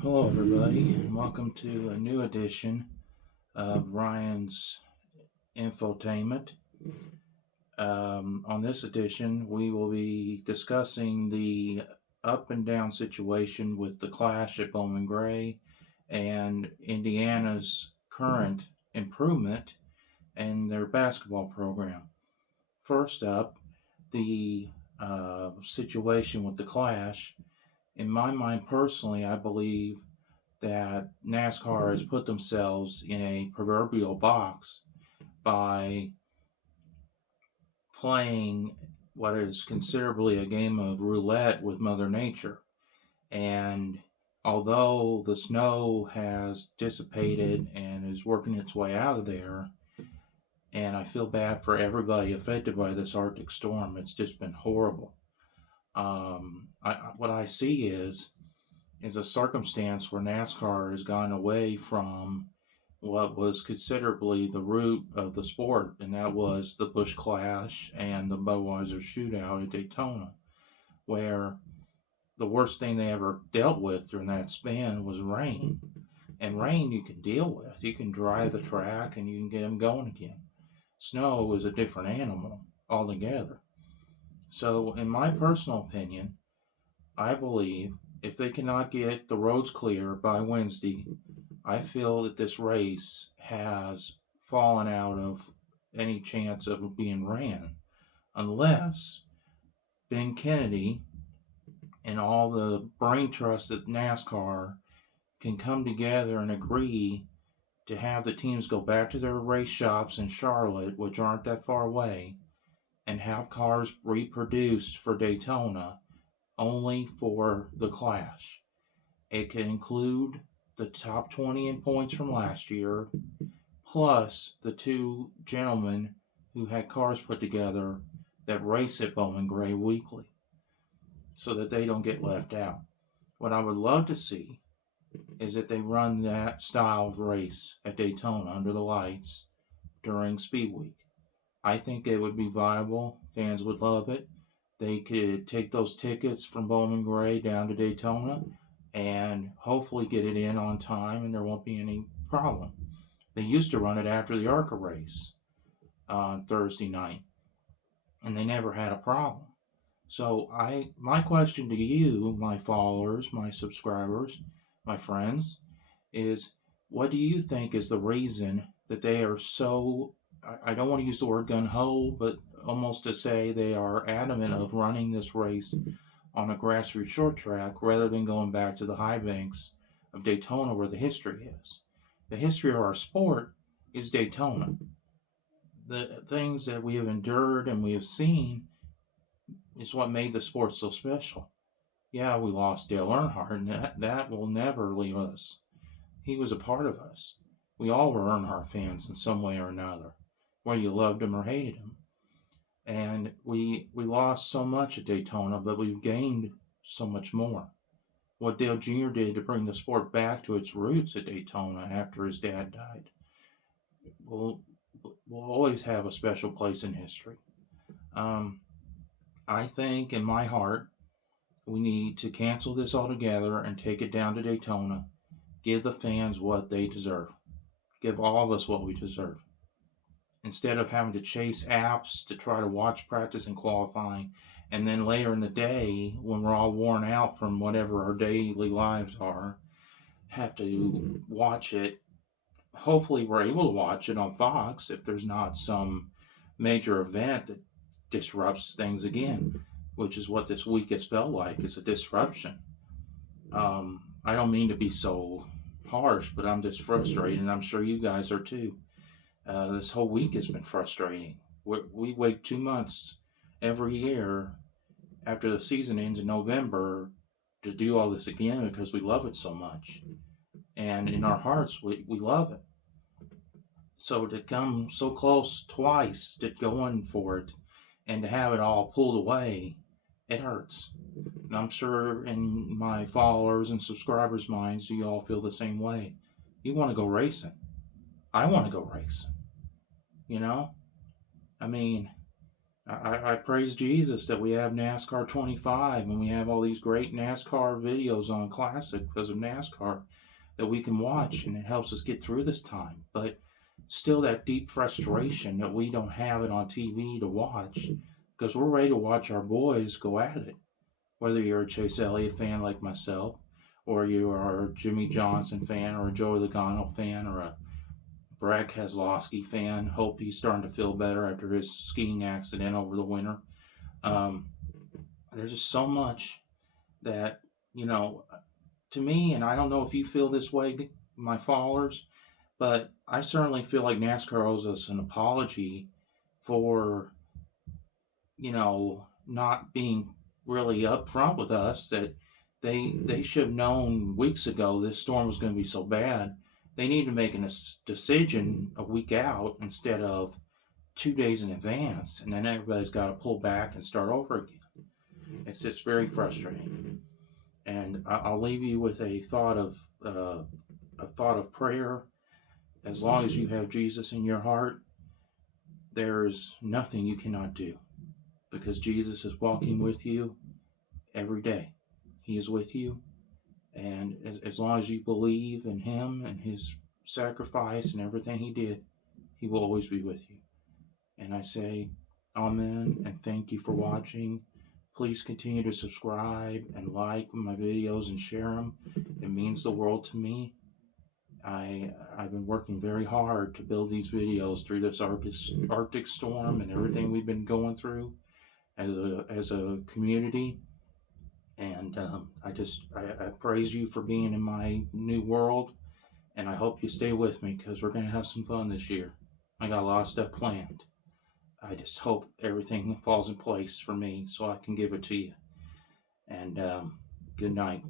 Hello, everybody, and welcome to a new edition of Ryan's Infotainment. On this edition, we will be discussing the up and down situation with the clash at Bowman Gray and Indiana's current improvement in their basketball program. First up, the situation with the clash. In my mind, personally, I believe that Nascar has put themselves in a proverbial box by playing what is considerably a game of roulette with Mother Nature. And although the snow has dissipated and is working its way out of there, and I feel bad for everybody affected by this Arctic storm, it's just been horrible. What I see is a circumstance where NASCAR has gone away from what was considerably the root of the sport, and that was the Busch Clash and the Budweiser Shootout at Daytona, where the worst thing they ever dealt with during that span was rain. And rain you can deal with. You can dry the track and you can get them going again. Snow is a different animal altogether. So, in my personal opinion, I believe if they cannot get the roads clear by Wednesday, I feel that this race has fallen out of any chance of being ran unless Ben Kennedy and all the brain trust at NASCAR can come together and agree to have the teams go back to their race shops in Charlotte, which aren't that far away, and have cars reproduced for Daytona only for the Clash. It can include the top 20 in points from last year, plus the two gentlemen who had cars put together that race at Bowman Gray weekly, so that they don't get left out. What I would love to see is that they run that style of race at Daytona under the lights during Speed Week. I think it would be viable. Fans would love it. They could take those tickets from Bowman Gray down to Daytona and hopefully get it in on time, and there won't be any problem. They used to run it after the ARCA race on Thursday night, and they never had a problem. So my question to you, my followers, my subscribers, my friends, is what do you think is the reason that they are so, I don't want to use the word gung-ho, but almost to say they are adamant of running this race on a grassroots short track rather than going back to the high banks of Daytona where the history is. The history of our sport is Daytona. The things that we have endured and we have seen is what made the sport so special. Yeah, we lost Dale Earnhardt, and that will never leave us. He was a part of us. We all were Earnhardt fans in some way or another, whether you loved him or hated him. And we lost so much at Daytona, but we've gained so much more. What Dale Jr. did to bring the sport back to its roots at Daytona after his dad died will always have a special place in history. I think in my heart we need to cancel this altogether and take it down to Daytona. Give the fans what they deserve. Give all of us what we deserve. Instead of having to chase apps to try to watch practice and qualifying, and then later in the day, when we're all worn out from whatever our daily lives are, have to watch it. Hopefully we're able to watch it on Fox if there's not some major event that disrupts things again, which is what this week has felt like. It's a disruption. I don't mean to be so harsh, but I'm just frustrated, and I'm sure you guys are too. This whole week has been frustrating. We wait 2 months every year after the season ends in November to do all this again because we love it so much. And in our hearts, we love it. So to come so close twice to going for it and to have it all pulled away, it hurts. And I'm sure in my followers and subscribers' minds, you all feel the same way. You want to go racing. I want to go racing. You know? I mean, I praise Jesus that we have NASCAR 25 and we have all these great NASCAR videos on Classic because of NASCAR that we can watch, and it helps us get through this time. But still, that deep frustration that we don't have it on TV to watch because we're ready to watch our boys go at it. Whether you're a Chase Elliott fan like myself, or you are a Jimmy Johnson fan, or a Joey Logano fan, or a Brad Keselowski fan. Hope he's starting to feel better after his skiing accident over the winter. Um, there's just so much that, you know, to me, and I don't know if you feel this way, my followers, but I certainly feel like NASCAR owes us an apology for, not being really upfront with us that they should have known weeks ago this storm was going to be so bad. They need to make a decision a week out instead of 2 days in advance, and then everybody's got to pull back and start over again. It's just very frustrating. And I'll leave you with a thought of prayer. As long as you have Jesus in your heart, there's nothing you cannot do, because Jesus is walking with you every day. He is with you, and as long as you believe in Him and His sacrifice and everything He did, He will always be with you. And I say amen, and thank you for watching. Please continue to subscribe and like my videos and share them. It means the world to me. I've been working very hard to build these videos through this Arctic storm and everything we've been going through as a community. And I praise you for being in my new world, and I hope you stay with me because we're going to have some fun this year. I got a lot of stuff planned. I just hope everything falls in place for me so I can give it to you. And good night.